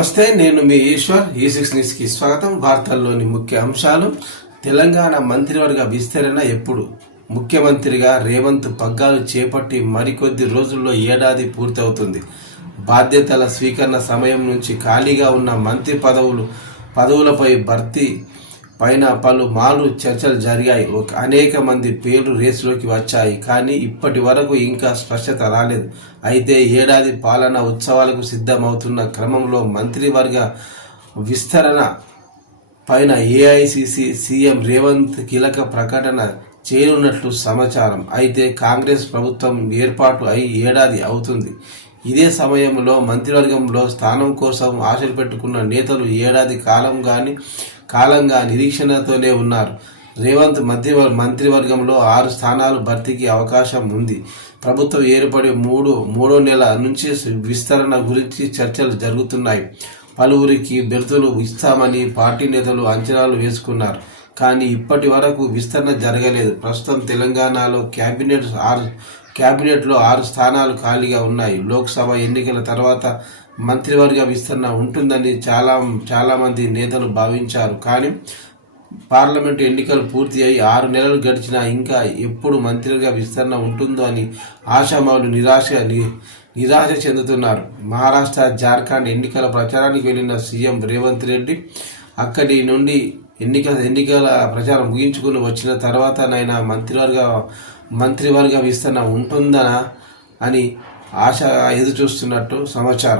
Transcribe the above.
నమస్తే, నేను మీ ఈశ్వర్. E6 న్యూస్కి స్వాగతం. వార్తల్లోని ముఖ్య అంశాలు. తెలంగాణ మంత్రివర్గ విస్తరణ ఎప్పుడు? ముఖ్యమంత్రిగా రేవంత్ పగ్గాలు చేపట్టి మరికొద్ది రోజుల్లో ఏడాది పూర్తవుతుంది. బాధ్యతల స్వీకరణ సమయం నుంచి ఖాళీగా ఉన్న మంత్రి పదవులపై భర్తీ పైన పలుమార్లు చర్చలు జరిగాయి. అనేక మంది పేర్లు రేసులోకి వచ్చాయి. కానీ ఇప్పటి వరకు ఇంకా స్పష్టత రాలేదు. అయితే ఏడాది పాలన ఉత్సవాలకు సిద్ధమవుతున్న క్రమంలో మంత్రివర్గ విస్తరణ పైన ఏఐసిసి సీఎం రేవంత్ కీలక ప్రకటన చేయనున్నట్లు సమాచారం. అయితే కాంగ్రెస్ ప్రభుత్వం ఏర్పాటు అయి ఏడాది అవుతుంది. ఇదే సమయంలో మంత్రివర్గంలో స్థానం కోసం ఆశలు పెట్టుకున్న నేతలు ఏడాది కాలంగా నిరీక్షణతోనే ఉన్నారు. రేవంత్ మంత్రివర్గంలో 6 స్థానాలు భర్తీకి అవకాశం ఉంది. ప్రభుత్వం ఏర్పడి మూడో నెల నుంచి విస్తరణ గురించి చర్చలు జరుగుతున్నాయి. పలువురికి బెర్తులు ఇస్తామని పార్టీ నేతలు అంచనాలు వేసుకున్నారు. కానీ ఇప్పటి వరకు విస్తరణ జరగలేదు. ప్రస్తుతం తెలంగాణలో క్యాబినెట్లో 6 స్థానాలు ఖాళీగా ఉన్నాయి. లోక్సభ ఎన్నికల తర్వాత మంత్రివర్గ విస్తరణ ఉంటుందని చాలామంది నేతలు భావించారు. కానీ పార్లమెంటు ఎన్నికలు పూర్తి అయి 6 నెలలు గడిచినా ఇంకా ఎప్పుడు మంత్రివర్గ విస్తరణ ఉంటుందో అని ఆశామావులు నిరాశ చెందుతున్నారు. మహారాష్ట్ర, జార్ఖండ్ ఎన్నికల ప్రచారానికి వెళ్లిన సీఎం రేవంత్ రెడ్డి అక్కడి నుండి ఎన్నికల ప్రచారం ముగించుకుని వచ్చిన తర్వాతనైనా మంత్రివర్గ విస్తరణ ఉంటుందనా అని ఎదురుచూస్తున్నట్టు సమాచారం.